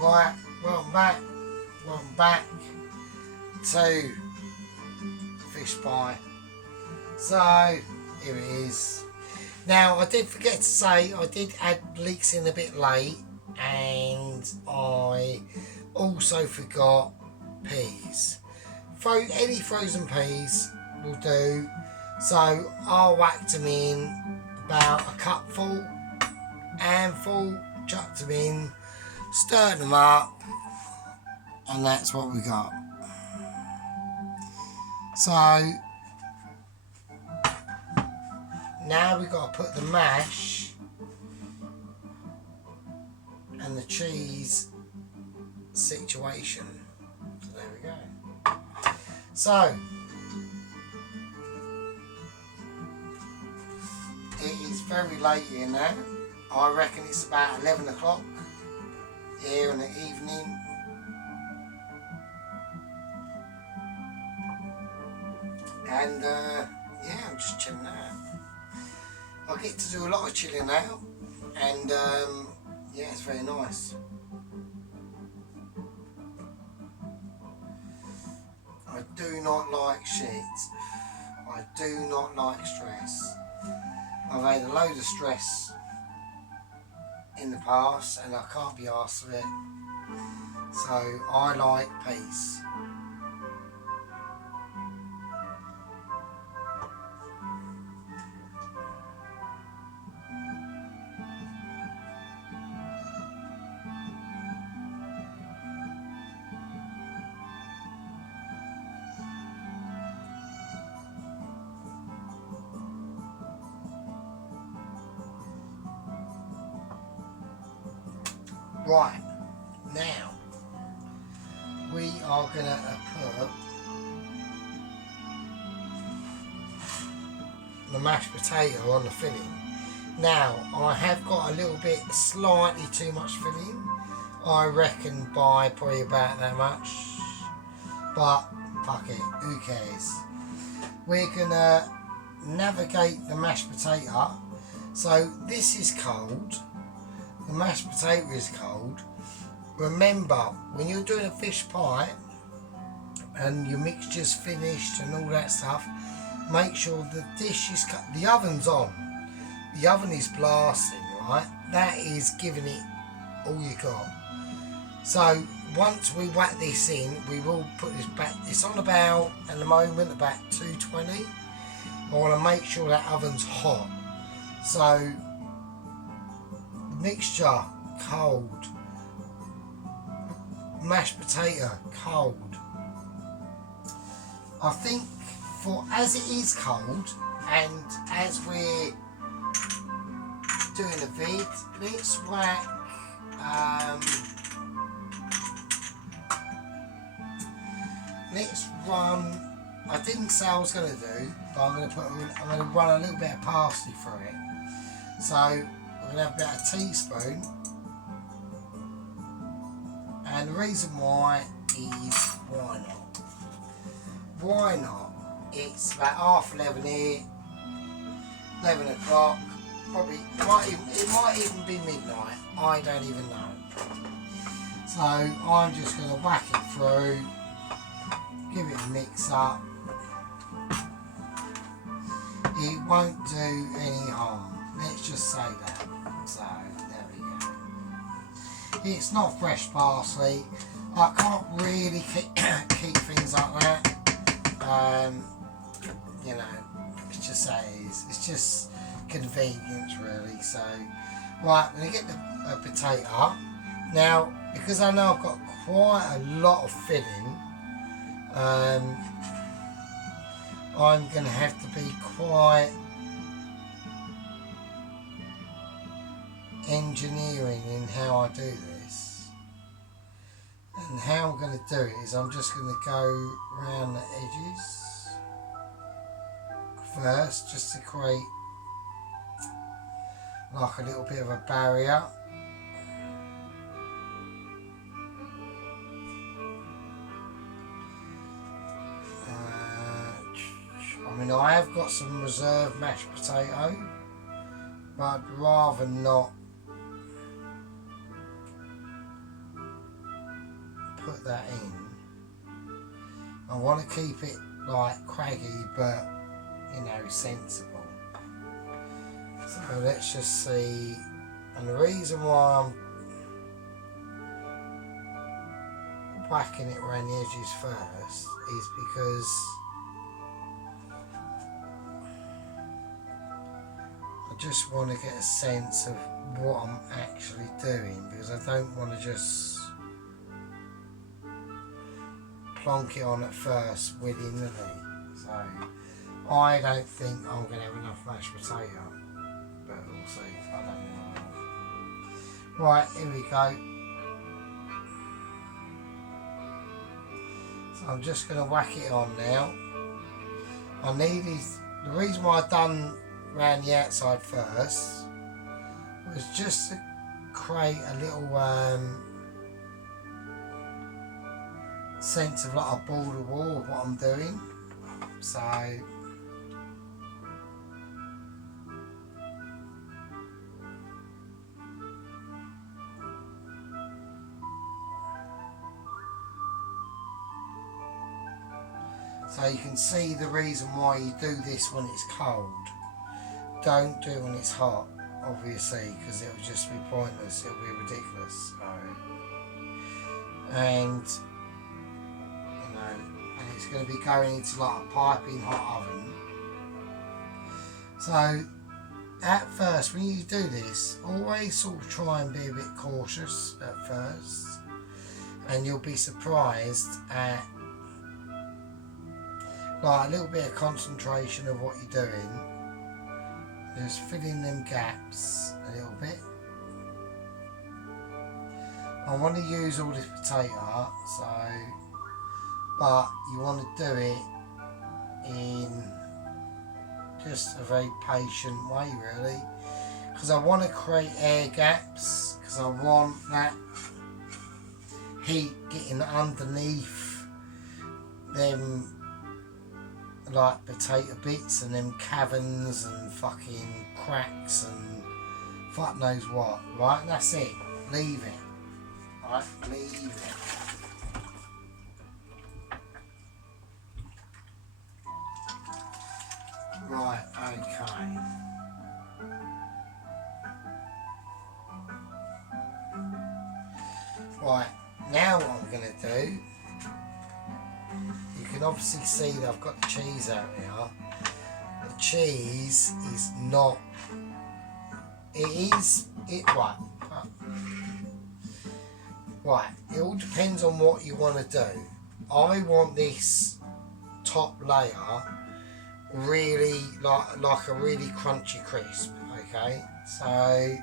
Right, welcome back to fish pie. So here it is. Now I did forget to say I did add leeks in a bit late, and I also forgot peas. Any frozen peas will do. So I'll whack them in about a cupful, handful, chucked them in, stirred them up, and that's what we got. So now we've got to put the mash and the cheese situation. So there we go. So it is very late here now. I reckon it's about 11 o'clock here in the evening. And yeah, I'm just chilling out. I get to do a lot of chilling out, and yeah, it's very nice. I do not like shit. I do not like stress. I've had a load of stress in the past and I can't be arsed with it. So I like peace. Right, now we are going to put the mashed potato on the filling. Now I have got a little bit slightly too much filling. I reckon by probably about that much, but fuck it, who cares? We're going to navigate the mashed potato. So this is cold. The mashed potato is cold. Remember, when you're doing a fish pie and your mixture's finished and all that stuff, make sure the dish is cut. The oven's on. The oven is blasting, right? That is giving it all you got. So once we whack this in, we will put this back. It's on about, at the moment, about 220. I want to make sure that oven's hot. So mixture cold, mashed potato cold. I think for as it is cold and as we're doing a vid, let's whack let's run. I didn't say I was going to do, but I'm going to run a little bit of parsley through it. So we're going to have about a teaspoon, and the reason why is why not? Why not? It's about 11:30 here, 11 o'clock, probably, it might even be midnight, I don't even know. So I'm just going to whack it through, give it a mix up. It won't do any harm, let's just say that. So there we go. It's not fresh parsley. I can't really keep things like that. You know, it's just how it is. It's just convenience, really. So right, I'm going to get the potato. Now, because I know I've got quite a lot of filling, I'm going to have to be quite engineering in how I do this. And how I'm going to do it is I'm just going to go around the edges first, just to create like a little bit of a barrier. I mean, I have got some reserved mashed potato, but I'd rather not put that in, I want to keep it like craggy but, you know, sensible. So let's just see. And the reason why I'm whacking it around the edges first is because I just want to get a sense of what I'm actually doing, because I don't want to just plonk it on at first willy-nilly. So I don't think I'm going to have enough mashed potato, but we'll see. I don't know. Right, here we go. So I'm just going to whack it on now. I needed, the reason why I done around the outside first was just to create a little sense of like a border wall of what I'm doing. So you can see the reason why you do this when it's cold. Don't do it when it's hot, obviously, because it'll just be pointless, it'll be ridiculous. So, and you know, and it's going to be going into like a piping hot oven. So at first, when you do this, always sort of try and be a bit cautious at first, and you'll be surprised at like a little bit of concentration of what you're doing. Just fill in them gaps a little bit. I want to use all this potato, so, but you want to do it in just a very patient way, really, because I want to create air gaps, because I want that heat getting underneath them like potato bits and them caverns and fucking cracks and fuck knows what, right? That's it. Leave it. Right? Leave it. Right, okay. Right, now what I'm going to do, you can obviously see that I've got the cheese out here. The cheese is not, right, it all depends on what you want to do. I want this top layer really like a really crunchy crisp, okay? So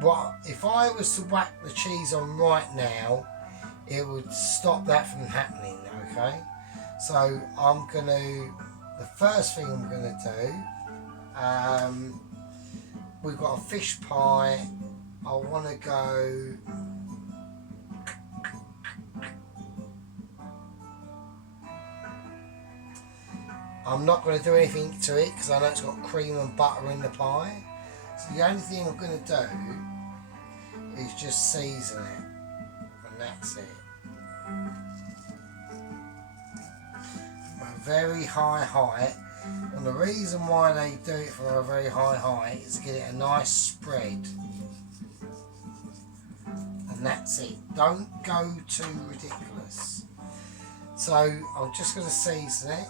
what if I was to whack the cheese on right now, it would stop that from happening, okay? So I'm gonna, the first thing I'm gonna do, we've got a fish pie. I want to go I'm not going to do anything to it because I know it's got cream and butter in the pie. So the only thing I'm going to do is just season it, and that's it. A very high height, and the reason why they do it for a very high height is to get it a nice spread. And that's it. Don't go too ridiculous. So I'm just going to season it.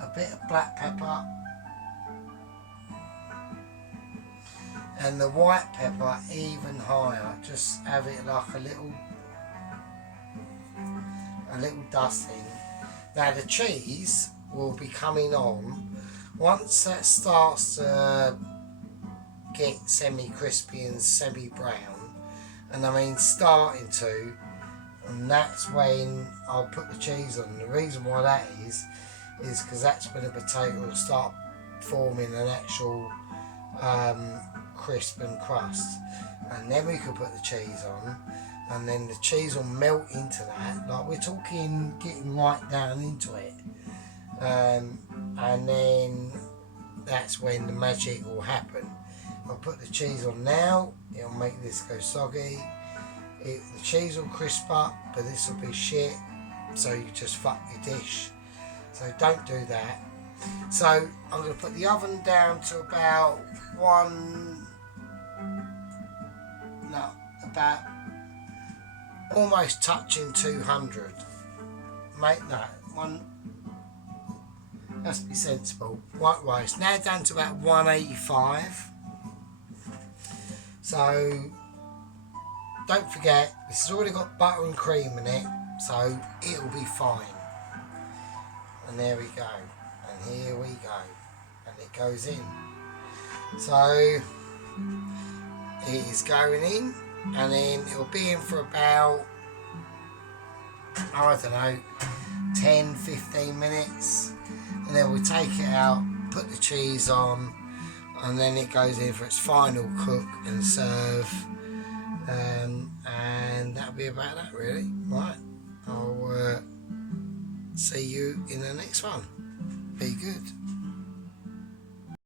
A bit of black pepper. And the white pepper even higher. Just have it like a little dusting. Now the cheese will be coming on. Once that starts to get semi-crispy and semi-brown, and I mean starting to, and that's when I'll put the cheese on. The reason why that is because that's when the potato will start forming an actual crisp and crust, and then we can put the cheese on, and then the cheese will melt into that, like we're talking getting right down into it, and then that's when the magic will happen. I'll put the cheese on now. It'll make this go soggy. The cheese will crisp up, but this will be shit. So you just fuck your dish. So don't do that. So I'm going to put the oven down to about about almost touching 200. Make that one. Let's be sensible. Right, it's now down to about 185. So don't forget, this has already got butter and cream in it, so it'll be fine. And there we go. And here we go. And it goes in. So it is going in, and then it'll be in for about, I don't know, 10-15 minutes. And then we'll take it out, put the cheese on, and then it goes in for its final cook and serve. And that'll be about that, really. Right, I'll see you in the next one. Be good.